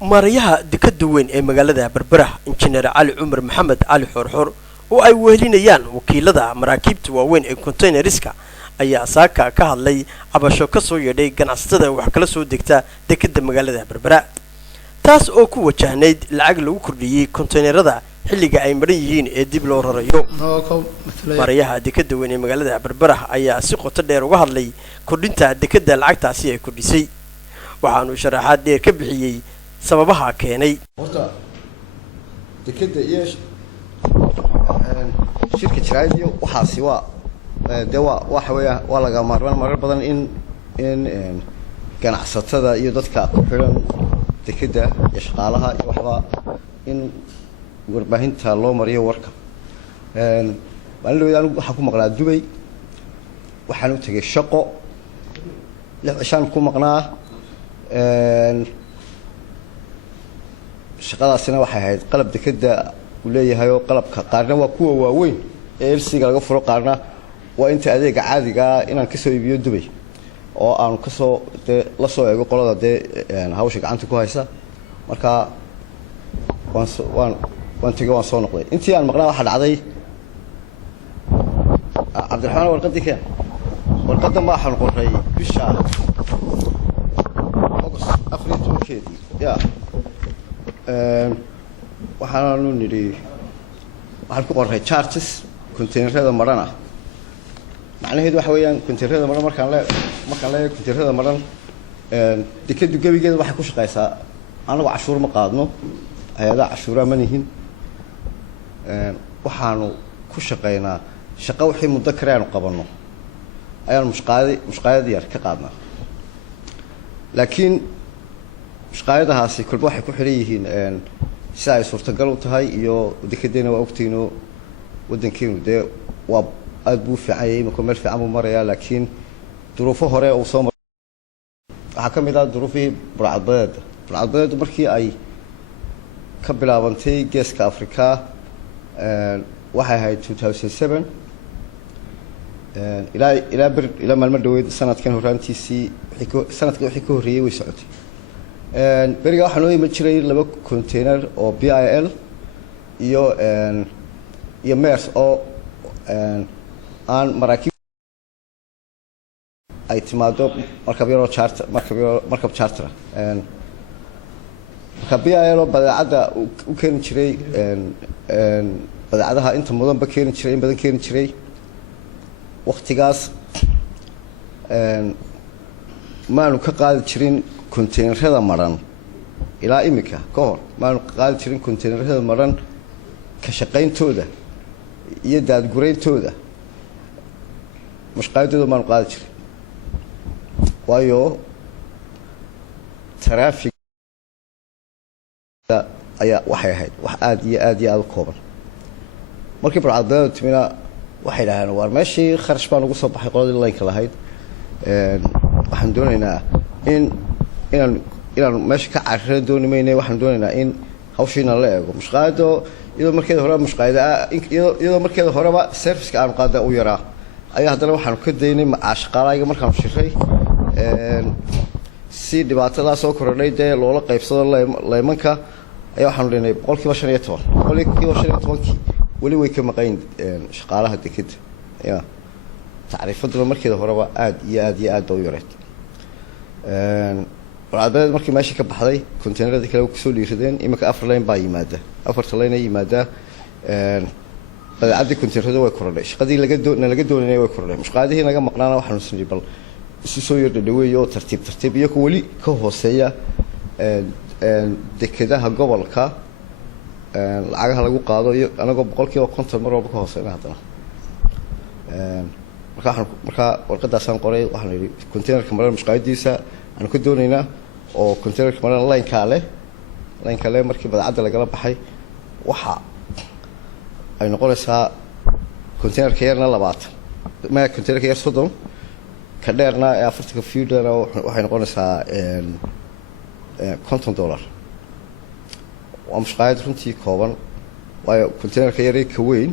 maarayaha dekada weyn ee magaalada Berbera injineer Cali Cumar Maxamed Cali Xorxor oo ay wehelinayaan wakiilada maraakiibta waaweyn ee containerska ayaa saaka ka hadlay abasho ka soo yeedhay ganacsatada wax kala soo degta dekada magaalada Berbera taas oo ku wajahnayd lacag lagu kordhiyay containerada xilliga ay maran yihiin ee dib loo rarayo maarayaha dekada weyn ee magaalada Berbera ayaa si qoto dheer uga hadlay kordhinta dekada lacagtaasi ay kordhisay waxaanu sharaxaad dheer ka bixiyay sababaha keenay horta dekada iyo shirka jiraadiyo waxaasi waa waxa weeyaa waa laga marar badan in ganacsatada iyo dadka ku xiran dekada iyo shaqaalaha iyo waxba in warbaahinta loo mariyo warka maalintii waxa ku maqnaa Dubai waxaan u tagay shaqo lixan ku maqnaa shaqadaasina waxay ahayd qalab dekada uu leeyahay oo qalabka qaarna waa kuwa waaweyn ee LC-ga laga furo qaarna waa inta adeega caadiga inaan ka soo iibiyo Dubai oo aan ka soo la soo eego qolada hawsha gacanta ku haysa marka waan tagay waan soo noqday intii aan maqnaa waxa dhacday Cabdiraxmaan warqadii keen warqadan ma waxaan qoray bisha August afritokeedii waxaanu niri waxaan ku qoray charges containerada marana macnaheedu waxa weeyaan containerada maran markaan la containerada maran dekadu gabigeeda waxa ku shaqeysaa anagu cashuur ma qaadno hay'adaha cashuura ma nihin waxaanu ku shaqeynaa shaqo wixii muddo kale aanu qabanno ayaan mushqaayad yar ka qaadnaa laakiin mushqaayadahaasi kulba waxay ku xiran yihiin si ay suurtagal u tahay iyo dekedeena waa ogtiino wadankeenu dee waa aad buu fiican yahay marka meel fiican buu marayaa laakiin duruufo hore oo soo waxa ka mid ah duruufii burcadbadeed markii ay ka bilaabantay geeska Afrika waxay ahayd 2007 ilaa maalmo dhaweyd sanadkan horaantiisii wixii ka horreeyay way socotay beriga waxaa noo iman jiray 2 container oo BIL iyo MERS oo aan maraakiib ay timaado markab charter marka BIL oo badeecada u keeni jiray badeecadaha inta mudan ba keeni jiray in badan keeni jiray waqtigaas maanu ka qaadi jirin containerada maran ilaa imika ka hor maanu ka qaadi jirin containerada maran ka shaqeyntooda iyo daadgureyntooda mushqaayadooda maanu qaadi jirin waayo traffic ayaa waxay ahayd wax aad iyo aad u kooban markii barcadada timina waxay dhahaan war meeshii kharash baan ugu soo baxay qoladii line-ka lahayd waxaan doonaynaa inaan meesha ka carrada doonimayna waxaan doonaynaa in hawshiina la eego mushqaayado iyadoo markeeda horeba serviceka aan qaada u yaraa ayaa haddana waxaanu ka daynay shaqaalahayga markaanu shiray si dhibaatada soo korodhay dee loola qaybsado laymanka ayaa waxaanu dhinay 15% weli way ka maqayn shaqaalaha dekada tacriifaduna markeeda horeba aad iyo aad u yareed warcadbadeed markii meesha ka baxday containerada kale ku soo dhiiradeen imika 4 line baa yimaada 4 line yimaada badeecadii containerada way korodhay shaqadii laga doonayay way korodhay mushqaadihii naga maqnaana waxaanu sinay bal isu soo yar dhaweeyo tartiib iyo ku wali ka hooseeya dekadaha gobolka lacagaha lagu qaado iyo anagoo 50% mar walba ka hooseeya hadana marka warqadaasaan qoray waxaan yiri containerka maran mushqaayadiisa aan ku doonaynaa oo containerka maran line-ka le markii badeecada lagala baxay waxa ay noqonaysaa containerka yarna 20 ma containerka yar 30 ka dheerna 40 feet-na waxay noqonaysaa $50 waa mushqaayad runtii kooban waayo containerka yar ka weyn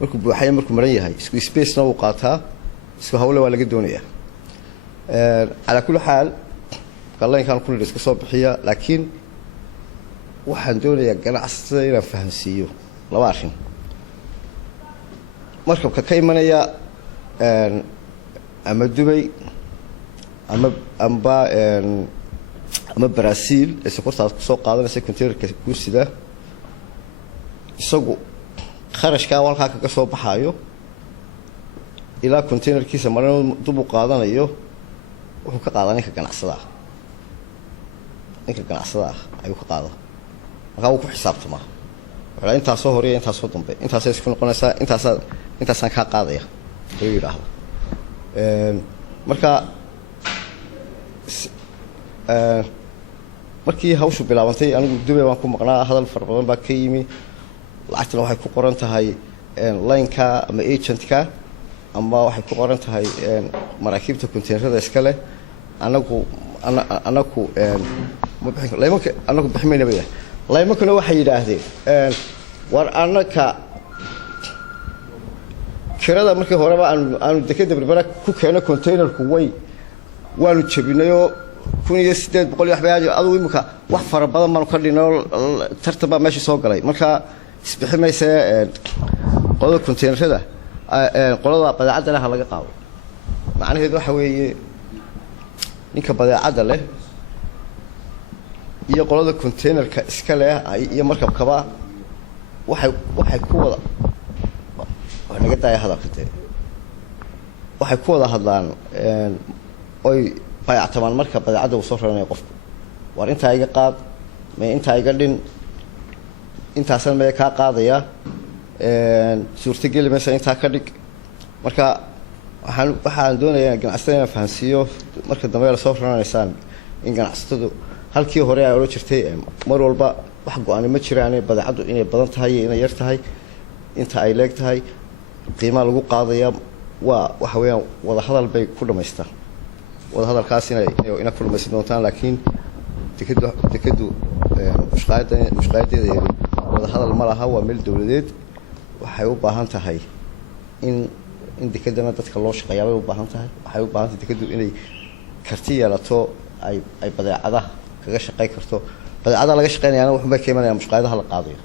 markuu buuxay markuu maran yahay isku space-na uu qaataa isku hawle waa laga doonayaa على كل حال قال لي كان كل رئيس كسب حيا لكن waxaan doonayaa ganacsatada inaan fahansiiyo laba arrin markabka ka imanaya ama Dubai ama Brazil ee sokortaas ku soo qaadanaysa containerka ku sida isagu kharashka walka ka soo baxayo ilaa containerkiisa marna dub u qaadanayo wuxuu ka qaadanay ka ganacsada ayuu ka qaado marka uu ku xisaabtama wala inta soo horeeyay inta soo dambe inta say isku noqonaysa intaasaan ka qaadaya ayuu yiraahdo markii hawshu bilaabantay anigu Dubai waan ku maqnaa hadal far badan baa ka yimi lacagtana waxay ku qoran tahay line-ka ama agent-ka ama waxay ku qoran tahay maraakiibta containerada iska leh anagu anagu bixinayna laymakuna waxay yiraahdeen war anaka kirada markii horeba aanu dekada berbera ku keenay containerku waanu jabinayo 1800 waxba adu imika wax fara badan ma ka dhino tartaba meesha soo galay marka isbiximaysa qolada containerada qolada badeecada leh laga qaado macnaheedu waxa weeye ninka badeecada leh iyo qolada containerka iska leh iyo markabkaba waxay ku wada naga daaya hadalkate waxay ku wada hadlaan oy bayactamaan marka badeecada uu soo raranayo qofku war inta iga qaad ma inta iga dhin intaasan ma ka qaadaya suurtagal ma inta ka dhig marka waxaan doonayaa ganacsatada fahansiyo marka dambe la soo raranaysaan in ganacsatadu halkii hore ay oran jirtay mar walba wax go'aan ma jiraan badeecadu inay badan tahay inay yar tahay inta ay leeg tahay qiimaha lagu qaadaya waxa weeyaan wada hadal bay ku dhameystaan wada hadalkaas inay ku dhameystaan doontaan laakiin tikadu mushqaadeeda wada hadal ma laha waa meel dawladeed waxay u baahan tahay in tikadana dadka loo shaqeeyaa way u baahan tahay waxay u baahan tahay tikadu inay karti yeelato ay badeecadaha kaga shaqeey karto badeecadaha laga shaqeynayana wuxuu ma keenayaa mushqaadaha la qaadayo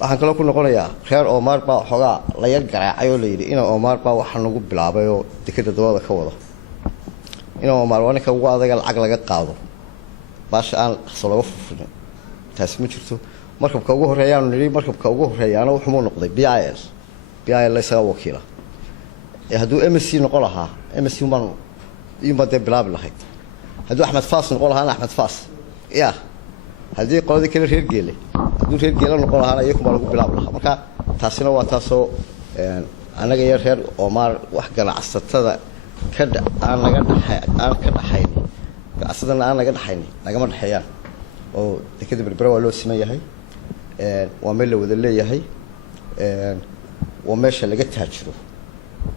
waxaan kale ku noqonayaa reer Omar baa xogaa la yar garaacay oo la yiri in Omar baa waxa nagu bilaabay oo tikada dawada ka wada in Omar waa ninka ugu adag lacag laga qaado baasha aan soo laga fufin taas ma jirto markabka ugu horeeyaan niri markabka ugu horeeyaan wuxuu mu noqday BIL la isaga wakiila hadduu MSC noqon lahaa MSC man yimada bilaab lahayd hadduu Ahmed Faas noqon lahaa Ahmed Faas haddii qoladii kale reer geelay hadduu reer geela noqon lahaa iyagu ma lagu bilaab lahaa marka taasina waa taasoo anaga yar reer Omar wax ganacsatada aan ka dhaxayn ganacsadana aan naga dhaxayn nagama dhaxayaan oo dekada berbera waa loo siman yahay waa meel la wada leeyahay waa meesha laga taajiro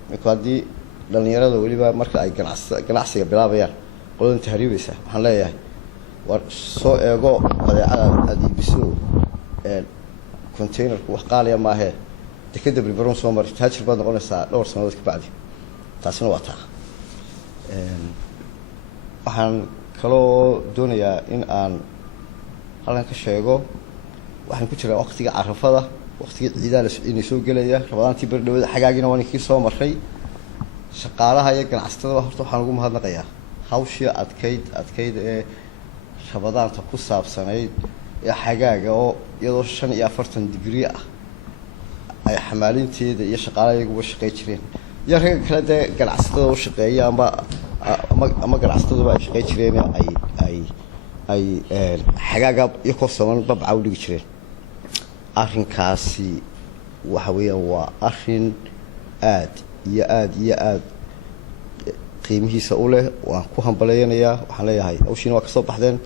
marka haddii dhalinyarada waliba marka ay ganacsiga bilaabayaan qoladan tahriibaysa waxaan leeyahay war soo eego badeecada adiibiso containerku wax qaaliya ma aha dekada berbera soo maray taajir baad noqonaysaa dhowr sanadood ka bacdi taasina waa taa waxaan kaloo doonayaa in aan halkan ka sheego waxaan ku jiraa waqtiga carafada waqtiga ciidaha inay soo galaya rabadaantii bardhawada xagaagina waan kii soo maray shaqaalaha iyo ganacsatada horta waxaan ugu mahadnaqayaa hawshii adkayd ee rabadaanta ku saabsanayd ee xagaaga oo iyadoo 45 degree ah ay xamaalinteeda iyo shaqaalaha ugu shaqeey jireen yaga kala de ganacsatada u shaqeeya ama ganacsatada ay shaqeey jireen ay xagaaga iyo koosaman babca u dhigi jireen arrinkaasi waxa weeyaan waa arrin aad qiimihiisa u leh waan ku hambaleynayaa waxaan leeyahay hawshiina waa ka soo baxdeen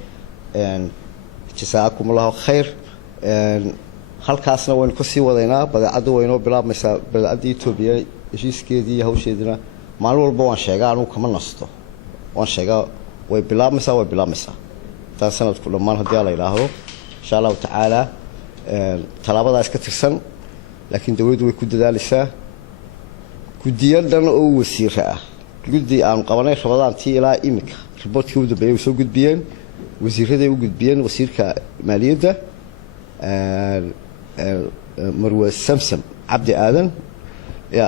jazaakum Allahu khayr halkaasna waynu ka sii wadaynaa badeecadu waynoo bilaabmaysaa badeecada Itoobiya heshiiskeedii hawsheedina maalin walba waan sheegaa anigu kama nasto waan sheegaa way bilaabmaysaa tan sanadku dhammaan haddii la yiraahdo insha Allah ta'ala talaabadaas ka tirsan laakiin dawladdu way ku dadaalaysaa gudiyadan oo wasiir ah gudi aan qabanay rabadaantii ilaa imika reportkii u dambeeyay soo gudbiyeen wasiirada u gudbiyeen wasiirka maaliyadda marwe samsam cabdi aadan ya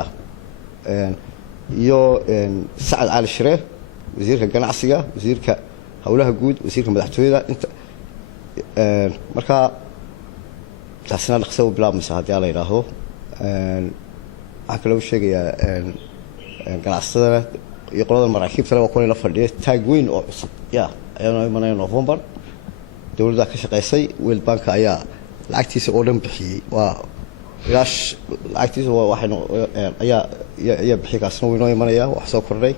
iyo sacad cali shire wasiirka ganacsiga wasiirka hawlaha guud wasiirka madaxtooyada inta marka taasina dhaqso u bilaabmaysa haddii la yidhaahdo waxaa kaloo sheegayaa ganacsatada iyo qolada maraakiibtana waa kuwan la fadhiya taag weyn oo cusub ya ayaanu imanaya November dawladda ka shaqeysay World Bank ayaa lacagtiisa oo dhan bixiyay waa ilaash lacagtiisa waxaynu ayaa bixiyay kaasna weynoo imanaya wax soo kordhay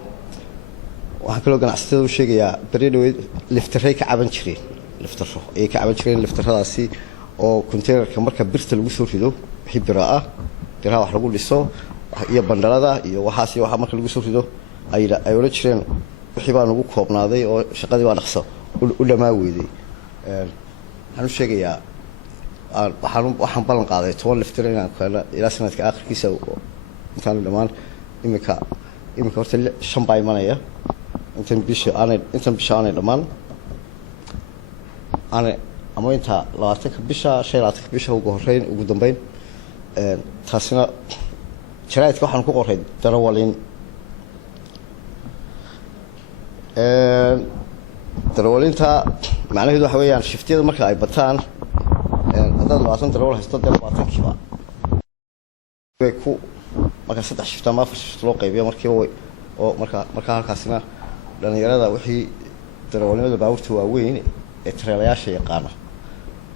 waxaa kaloo ganacsatada u sheegayaa bareedhoweed liftaray ka caban jireen liftaro ay ka caban jireen liftaradaasi oo containerka marka birta lagu soo rido wixii bira ah biraha wax lagu dhiso iyo bandhalada iyo waxaas iyo waxa marka lagu soo rido ay oran jireen wixii baa nagu koobnaaday oo shaqadii baa dhaqso u dhamaa weeday waxaan u sheegayaa waxaan ballan qaaday 10 liftar inaan kala ilaa sanadka aakhirkiisa intaan dhamaan imika horta 5 baa imanaya intan bisha aanay dhamaan ama inta 20 bisha 20 bisha ugu horeyn ugu dambeyn taasina jaraa'idka waxaan ku qoray darawalin darawalinta macnaheedu waxa weeyaan shiftiyada marka ay bataan haddaad 20 darawal haysto 20 kiiba way ku marka 3 shift ama 4 shift loo qaybiyo markii oo marka halkaasina dhalinyarada wixii darawalnimada baabuurta waaweyn ee trailayaasha yaqaana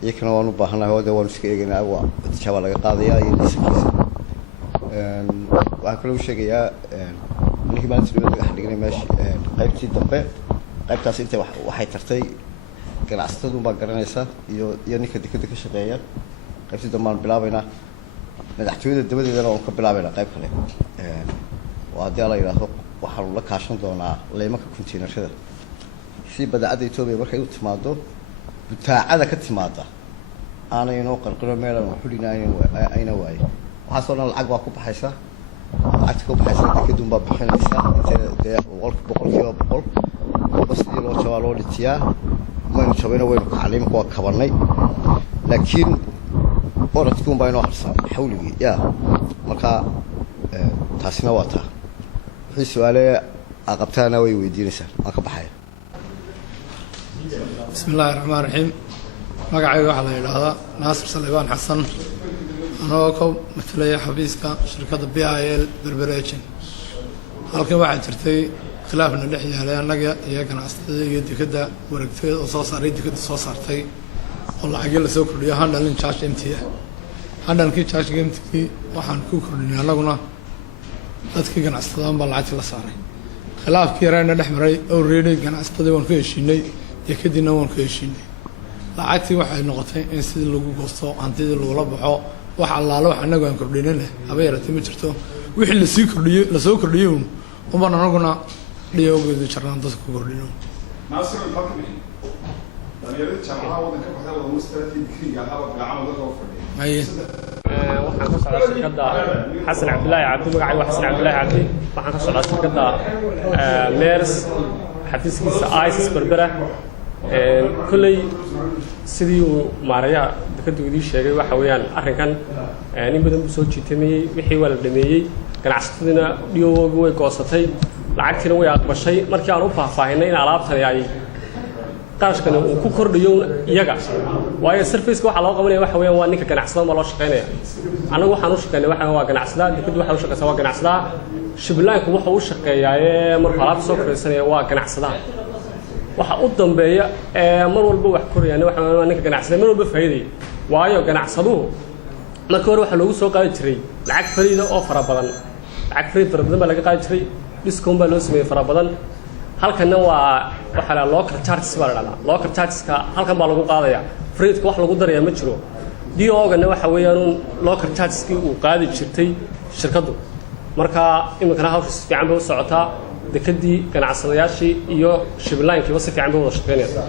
iyakana waan u baahanahay oo waan iska eegaynaa waa tijaabo laga qaadayaa iyo liiskiisa waxaan kaloo sheegayaa ninkii maalintii laga xidhignay meesha qaybtii dambe qaybtaas inta waxay tartay ganacsatadu baa garanaysa iyo ninka dekada ka shaqeeya qaybtii dambe aan bilaabaynaa madaxtooyada dabadeedana waan ka bilaabaynaa qayb kale waa haddii la yidhaahdo waxaanu la kaashan doonaa leemanka containerada si badeecada Itoobiya markay u timaado butaacada ka timaada aanay inoo qarqaro meel aan xulina ayna waay waxaa soo dhan lacag waa ku baxaysa lacagta ku baxaysa dekadu baa bixinaysa inta boqolkiiba boqol bas iyo loo jawaab loo dhitiyaa maynu jabayna waynu kacliimku waa kabanay laakiin orodku baa inoo harsan xawligii ya marka taasina waa taa wixii su'aale aqabtaana way weydiinaysaa aan ka baxaya بسم الله الرحمن الرحيم magacayga waxa la yiraahdaa Naasir Salibaan Xasan anoo ka matalaya xafiiska shirkadda BIL Berberation halkan waxaa jirtay khilaafna dhex yaalay anaga iyo ganacsatada iyo dekada wareegteed oo soo saaray dekada soo saartay oo lacag la soo kordhiyo handling charge MTA handling charge MTA waxaan ku kordhinay anaguna dadkii ganacsatada baa lacag la saaray khilaafkii yarayna dhex maray oo reeday ganacsatada waan ku heshiinay dekadina waan ku heshiinay lacagtii waxay noqotay in sidii lagu goosto hantidii loola baxo wax allaale wax anagu aan kordhinayna haba yaratay ma jirto wixii la soo kordhiyo uma anaguna dhiyowgeedu jarnaan dadka ku kordhino naasir al-fakmi dhalinyarada jaamacadaha waddanka baxda waa mustaqbalkii dikriga haba gacmo dadka u fadhiya waxaan ka socdaa shirkadda xasan cabdilaahi cabdi magacayga xasan cabdilaahi cabdi waxaan ka socdaa shirkadda meers xafiiskiisa ISIS berbera kulley sidii uu maarayaa dekadu idii sheegay waxa weeyaan arrinkan in badan soo jiitamayay wixii waa la dhameeyay ganacsataduna dhiyowga way goosatay lacagtiina way aqbashay markii aan u faahfaahinay in alaabtani ay qarashkan uu ku kordhiyo iyaga waayo service waxa loo qabanaya waxa weeyaan waa ninka ganacsada ma loo shaqeynaya anagu waxaan u shaqeynay waxa waa ganacsada dekadu waxa u shaqeysaa waa ganacsada shiblaanku waxa uu shaqeeyaa marka alaabta soo koreysanaya waa ganacsada waxa u dambeeya mar walba wax korayaan waxa ninka ganacsada mar walba faa'iiday waayo ganacsaduhu marka hore waxa loogu soo qaadi jiray lacag fariida oo fara badan baa laga qaadi jiray discount baa loo sameeyay fara badan halkana waa waxa la local charges baa la dhadaa local chargeska halkan baa lagu qaadaya freightka wax lagu darayaa ma jiro DO-gana waxa weeyaan local chargeski uu qaadi jirtay shirkadu marka imikana hawsha si fiican bay u socotaa dekadii ganacsadayaashii iyo shiblaankiiba si fiican bay wada shaqeynaysaa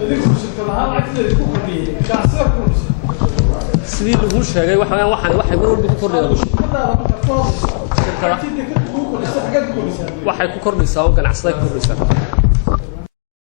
sidii lagu sheegay waxay mar walba ku kordhayaan waxay ku kordhaysaa oo ganacsadayaasha ku kordhaysaa